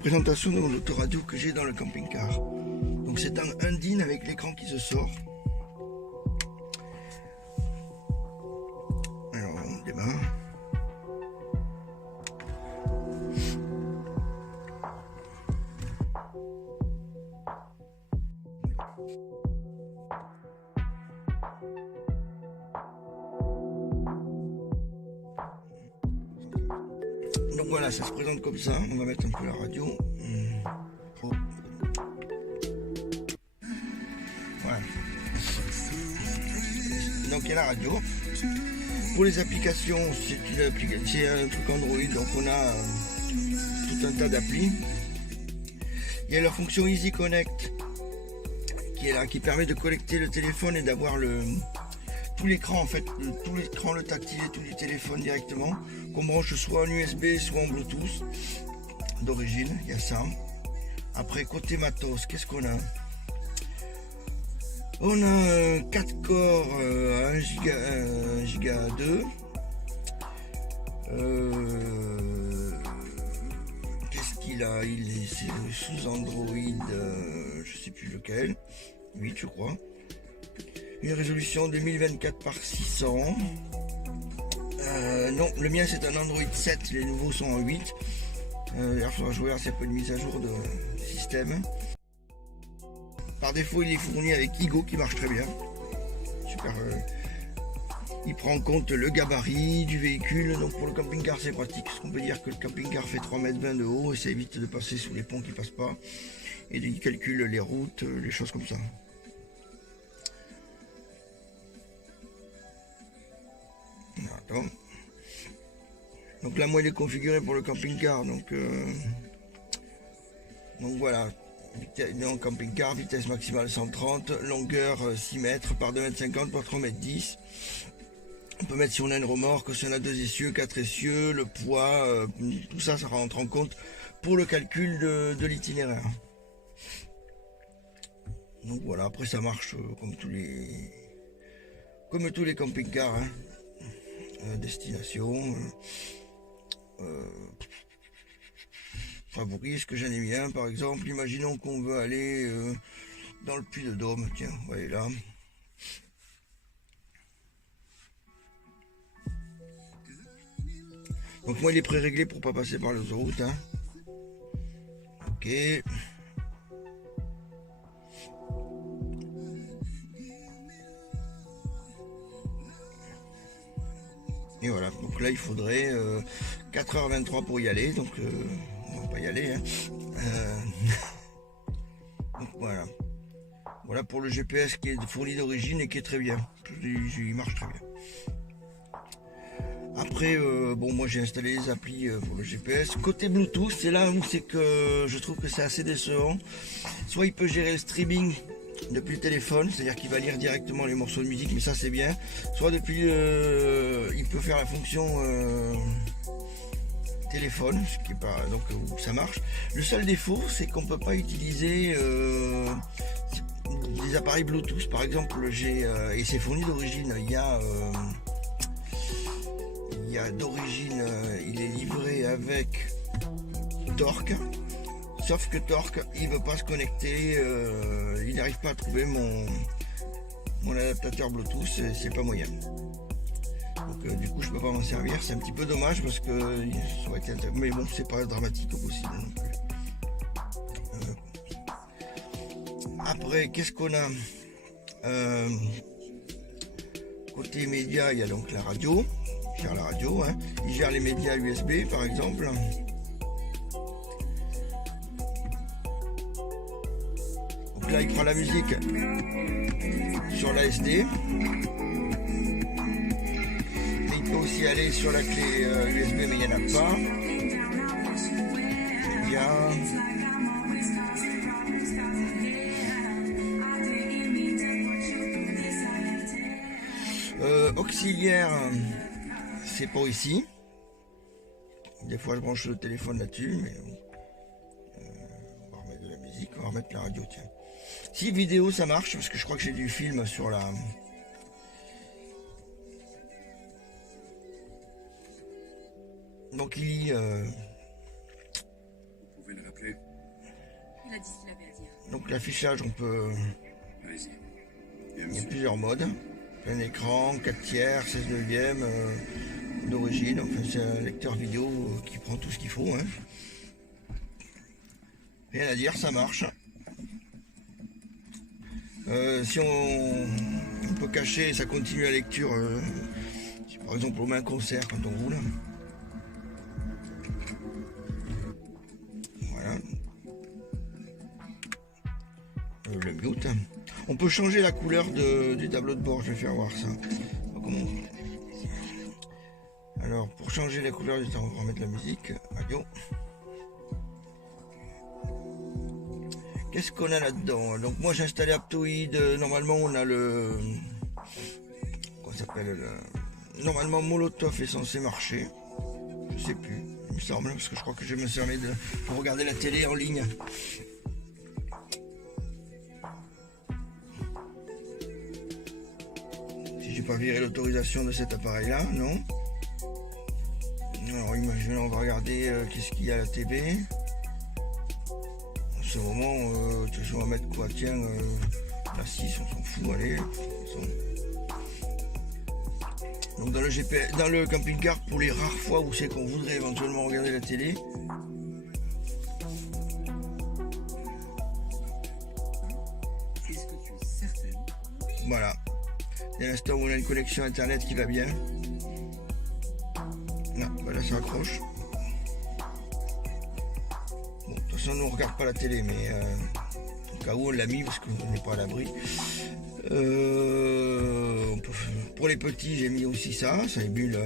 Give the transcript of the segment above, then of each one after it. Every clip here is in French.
présentation de mon autoradio que j'ai dans le camping-car. Donc c'est un DIN avec l'écran qui se sort. Alors on démarre. Donc voilà, ça se présente comme ça. On va mettre un peu la radio. Voilà. Donc il y a la radio. Pour les applications, c'est un truc Android, donc on a tout un tas d'applis. Il y a la fonction Easy Connect qui est là, qui permet de connecter le téléphone et d'avoir tout l'écran en fait, tout l'écran, le tactile et tout du téléphone directement, qu'on branche soit en USB, soit en Bluetooth d'origine, il y a ça. Après côté matos, qu'est-ce qu'on a? On a 4 corps à 1 giga 2. Qu'est-ce qu'il a? Il est sous Android, je sais plus lequel, 8 je crois. Une résolution 2024 par 600. Non, le mien c'est un Android 7, les nouveaux sont en 8. Il faudra jouer à un peu de mise à jour de système. Par défaut, il est fourni avec Igo qui marche très bien. Super. Il prend en compte le gabarit du véhicule. Donc pour le camping-car, c'est pratique. Parce qu'on peut dire que le camping-car fait 3,20 m de haut et ça évite de passer sous les ponts qui passent pas. Et il calcule les routes, les choses comme ça. Attends. Donc là, moi, il est configuré pour le camping-car. Donc voilà. En camping-car, vitesse maximale 130, longueur 6 mètres par 2,50 m par 3,10 m. On peut mettre si on a une remorque, si on a 2 essieux, 4 essieux, le poids, tout ça, ça rentre en compte pour le calcul de l'itinéraire. Donc voilà, après ça marche comme tous les camping-cars, hein. Destination. Favori, ce que j'en ai mis un par exemple, imaginons qu'on veut aller dans le Puy-de-Dôme, tiens, on va aller là. Donc moi il est pré-réglé pour pas passer par l'autoroute, hein. Ok. Et voilà, donc là il faudrait 4h23 pour y aller, donc on va pas y aller, hein. Donc voilà. Voilà pour le GPS qui est fourni d'origine et qui est très bien. Il marche très bien. Après, bon, moi j'ai installé les applis pour le GPS. Côté Bluetooth, c'est là où c'est que je trouve que c'est assez décevant. Soit il peut gérer le streaming depuis le téléphone, c'est-à-dire qu'il va lire directement les morceaux de musique, mais ça c'est bien. Soit depuis, il peut faire la fonction téléphone, ce qui est pas, donc ça marche. Le seul défaut, c'est qu'on peut pas utiliser des appareils Bluetooth. Par exemple, et c'est fourni d'origine. Il y a d'origine, il est livré avec Torque. Sauf que Torque, il veut pas se connecter, il n'arrive pas à trouver mon adaptateur Bluetooth, c'est pas moyen. Donc du coup je peux pas m'en servir, c'est un petit peu dommage parce que ça aurait été intéressant, mais bon c'est pas dramatique au possible non plus. Après qu'est-ce qu'on a côté médias, il y a donc la radio, il gère la radio, hein. Il gère les médias USB par exemple. Là il prend la musique sur la SD, mais il peut aussi aller sur la clé USB, mais il n'y en a pas. Bien. Auxiliaire, c'est pas ici. Des fois je branche le téléphone là-dessus, mais bon. On va remettre de la musique, on va remettre la radio, tiens. Si vidéo ça marche, parce que je crois que j'ai du film sur la... Donc il lit plus. Il a dit ce qu'il avait à dire. Donc l'affichage, on peut... Vas-y. Il y a plusieurs modes. Plein écran, 4 tiers, 16 neuvième d'origine. Enfin, c'est un lecteur vidéo qui prend tout ce qu'il faut. Hein. Rien à dire, ça marche. Si on peut cacher, ça continue la lecture. Si par exemple on met un concert quand on roule. Voilà. Le mute. On peut changer la couleur du tableau de bord, je vais faire voir ça. Alors, pour changer la couleur du tableau, on va remettre la musique. Radio. Qu'est-ce qu'on a là-dedans? Donc moi j'ai installé Aptoide. Normalement on a le... Comment ça s'appelle Normalement Molotov est censé marcher. Je sais plus, il me semble, parce que je crois que je me servais pour regarder la télé en ligne. Si j'ai pas viré l'autorisation de cet appareil-là, non. Alors imaginons, on va regarder qu'est-ce qu'il y a à la TV. En ce moment, on va mettre quoi? Tiens, la 6, on s'en fout, allez. Donc dans le GPS, dans le camping-car, pour les rares fois où c'est qu'on voudrait éventuellement regarder la télé, Est-ce que tu es certaine? voilà. Dès l'instant où on a une connexion internet qui va bien. Là, voilà, ça accroche. Bon, de toute façon, nous on regarde pas la télé, mais au cas où on l'a mis parce qu'on n'est pas à l'abri. Pour les petits, j'ai mis aussi ça émule.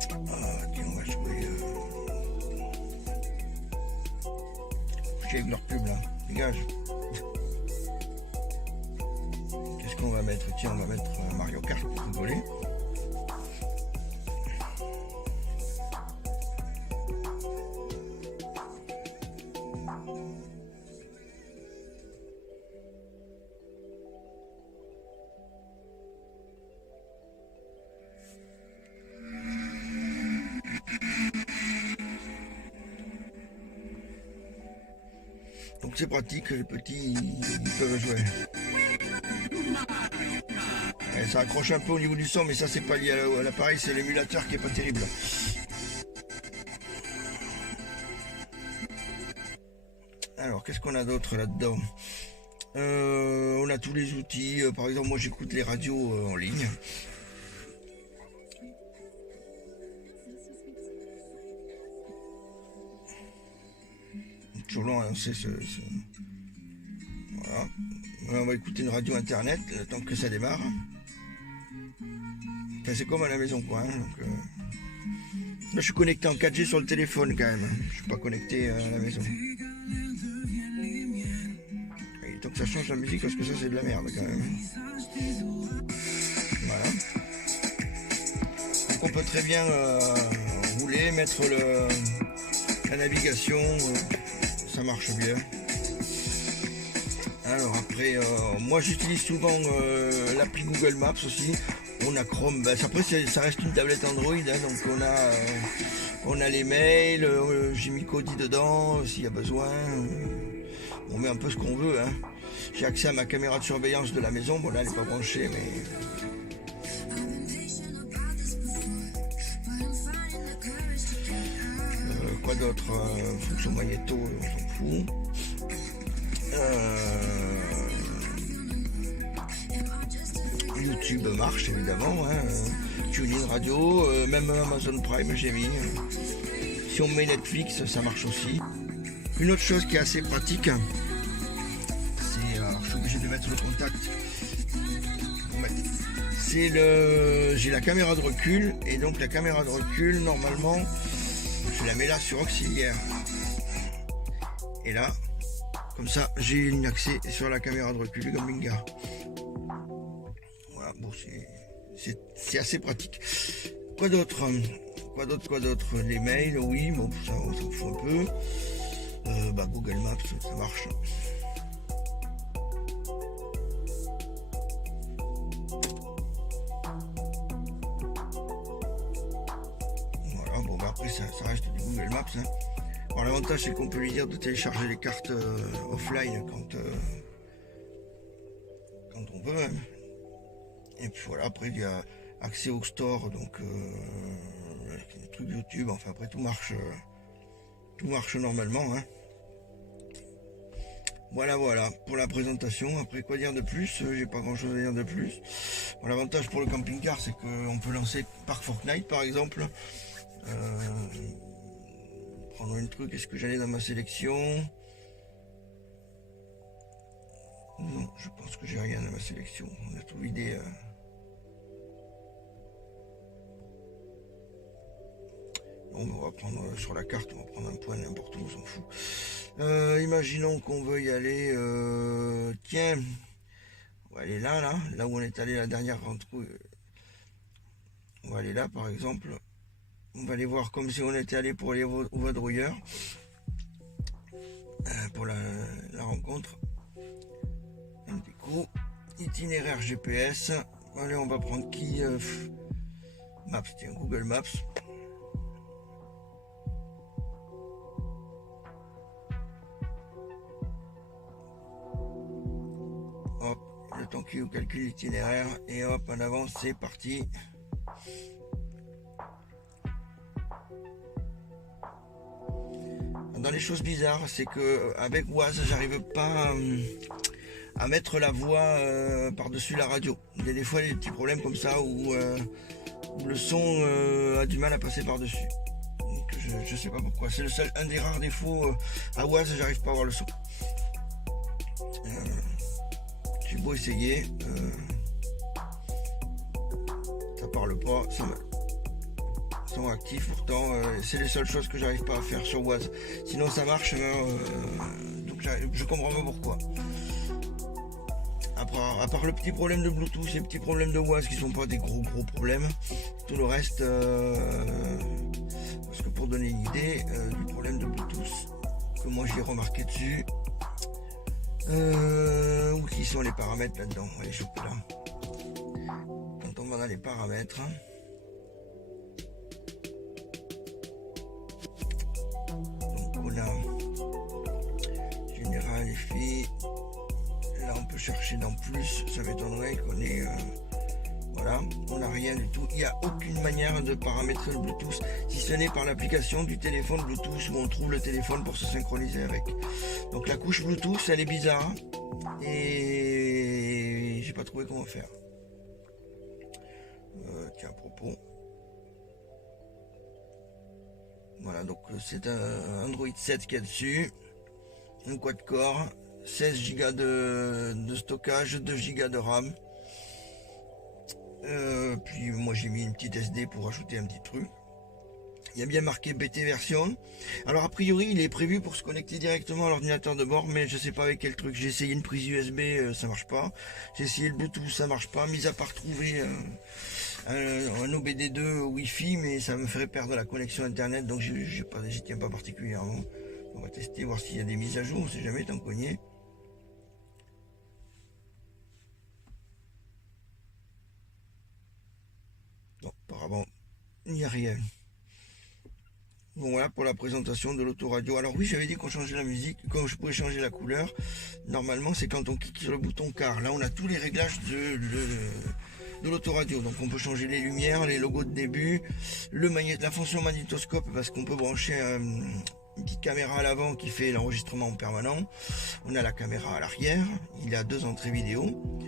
Tiens, on va jouer. Avec leur pub là, dégage. Qu'est-ce qu'on va mettre? Tiens, on va mettre Mario Kart pour rigoler. Donc c'est pratique, les petits ils peuvent jouer. Et ça accroche un peu au niveau du son, mais ça c'est pas lié à l'appareil, c'est l'émulateur qui est pas terrible. Alors qu'est-ce qu'on a d'autre là-dedans? On a tous les outils, par exemple moi j'écoute les radios en ligne. Toujours long à lancer Voilà. On va écouter une radio internet le temps que ça démarre. Enfin, c'est comme à la maison quoi. Hein, donc, là je suis connecté en 4G sur le téléphone quand même. Je suis pas connecté à la maison. Et tant que ça change la musique parce que ça c'est de la merde quand même. Voilà. Donc on peut très bien rouler, mettre la navigation. Ça marche bien. Alors après, moi j'utilise souvent l'appli Google Maps aussi. On a Chrome. Après ça reste une tablette Android, hein, donc on a les mails. J'ai mis Kodi dedans s'il y a besoin. On met un peu ce qu'on veut. Hein. J'ai accès à ma caméra de surveillance de la maison. Bon là elle n'est pas branchée, mais quoi d'autre? Fonction magnéto, on s'en fout. YouTube marche évidemment, hein. TuneIn Radio, même Amazon Prime j'ai mis. Si on met Netflix, ça marche aussi. Une autre chose qui est assez pratique, c'est, je suis obligé de mettre le contact. C'est j'ai la caméra de recul et donc la caméra de recul normalement je la mets là sur auxiliaire. Et là, comme ça, j'ai un accès sur la caméra de recul du camping-car. Voilà, bon, c'est assez pratique. Quoi d'autre? Les mails, oui, bon, ça on s'en fout un peu. Google Maps, ça marche. Voilà, bon, après, ça reste du Google Maps. Hein. Alors l'avantage c'est qu'on peut lui dire de télécharger les cartes offline quand on veut. Hein. Et puis voilà, après il y a accès au store, donc les trucs YouTube, enfin après tout marche normalement. Hein. Voilà pour la présentation. Après quoi dire de plus, j'ai pas grand chose à dire de plus. Bon, l'avantage pour le camping-car c'est qu'on peut lancer Park Fortnite par exemple. Prendre un truc, est-ce que j'allais dans ma sélection? Non, je pense que j'ai rien dans ma sélection, on a tout vidé. Bon, on va prendre sur la carte, on va prendre un point n'importe où, on s'en fout. Imaginons qu'on veuille aller, tiens, on va aller là où on est allé la dernière rentrée. On va aller là par exemple. On va aller voir comme si on était allé pour aller au vadrouilleur. Pour la rencontre. Du coup, itinéraire GPS. Allez, on va prendre qui Maps, tiens, Google Maps. Hop, le temps qu'il calcule l'itinéraire. Et hop, en avance, c'est parti. Dans les choses bizarres, c'est que avec Waze, j'arrive pas à mettre la voix par-dessus la radio. Il y a des fois des petits problèmes comme ça où le son a du mal à passer par-dessus. Donc je sais pas pourquoi. C'est un des rares défauts à Waze, j'arrive pas à avoir le son. J'ai beau essayer, ça parle pas, ça sont actifs pourtant, c'est les seules choses que j'arrive pas à faire sur Waze. Sinon ça marche, donc je comprends pas pourquoi. À part le petit problème de Bluetooth, les petits problèmes de Waze qui sont pas des gros problèmes, tout le reste, parce que pour donner une idée du problème de Bluetooth que moi j'ai remarqué dessus, où qui sont les paramètres là-dedans, on va les choper là. Quand on va dans les paramètres, on a général et filles. Là on peut chercher dans plus, ça m'étonnerait qu'on ait voilà, on n'a rien du tout. Il n'y a aucune manière de paramétrer le Bluetooth si ce n'est par l'application du téléphone Bluetooth où on trouve le téléphone pour se synchroniser avec. Donc la couche Bluetooth elle est bizarre et j'ai pas trouvé comment faire. Tiens, à propos. Voilà, donc c'est un Android 7 qui est dessus, un quad-core, 16 Go de stockage, 2 Go de RAM. Puis moi j'ai mis une petite SD pour ajouter un petit truc. Il y a bien marqué BT version. Alors a priori il est prévu pour se connecter directement à l'ordinateur de bord, mais je sais pas avec quel truc. J'ai essayé une prise USB, ça marche pas. J'ai essayé le Bluetooth, ça marche pas, mis à part trouver un OBD2 Wi-Fi, mais ça me ferait perdre la connexion internet, donc j'y tiens pas particulièrement. On va tester, voir s'il y a des mises à jour, on sait jamais, tant cogné. Non, apparemment, il n'y a rien. Bon voilà pour la présentation de l'autoradio. Alors oui, j'avais dit qu'on changeait la musique, quand je pouvais changer la couleur. Normalement c'est quand on clique sur le bouton car. Là on a tous les réglages de l'autoradio. Donc on peut changer les lumières, les logos de début, la fonction magnétoscope parce qu'on peut brancher une petite caméra à l'avant qui fait l'enregistrement en permanent. On a la caméra à l'arrière, il a 2 entrées vidéo.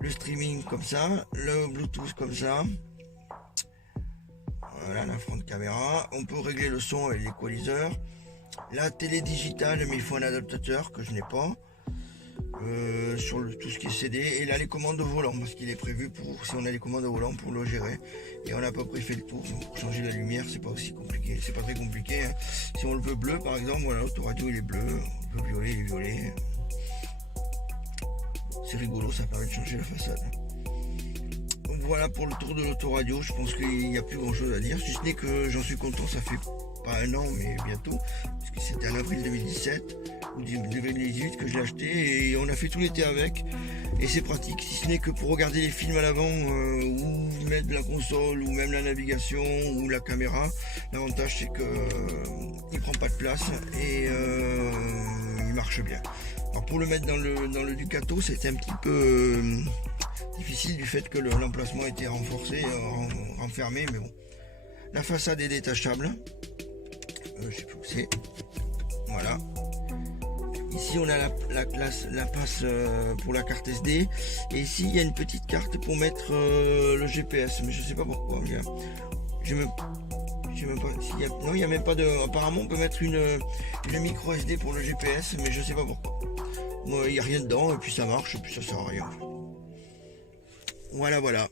Le streaming comme ça, le Bluetooth comme ça. Voilà la front caméra, on peut régler le son avec l'équaliseur, la télé digitale mais il faut un adaptateur que je n'ai pas, sur tout ce qui est CD, et là les commandes au volant parce qu'il est prévu pour, si on a les commandes au volant pour le gérer, et on a à peu près fait le tour. Donc pour changer la lumière c'est pas aussi compliqué, c'est pas très compliqué hein. Si on le veut bleu par exemple, voilà l'autoradio il est bleu, on le veut violet il est violet, c'est rigolo, ça permet de changer la façade. Voilà pour le tour de l'autoradio, je pense qu'il n'y a plus grand chose à dire, si ce n'est que j'en suis content, ça fait pas un an mais bientôt, parce que c'était en avril 2017, ou 2018 que je l'ai acheté et on a fait tout l'été avec et c'est pratique, si ce n'est que pour regarder les films à l'avant ou mettre la console ou même la navigation ou la caméra. L'avantage c'est que il prend pas de place et il marche bien. Alors pour le mettre dans le Ducato, c'était un petit peu difficile du fait que l'emplacement était renforcé, renfermé, mais bon. La façade est détachable. Je sais plus où c'est. Voilà. Ici on a la passe pour la carte SD. Et ici il y a une petite carte pour mettre le GPS. Mais je sais pas pourquoi. Je sais même pas s'il y a, non, il n'y a même pas de. Apparemment on peut mettre une micro SD pour le GPS, mais je sais pas pourquoi. Moi, il n'y a rien dedans et puis ça marche et puis ça sert à rien. Voilà.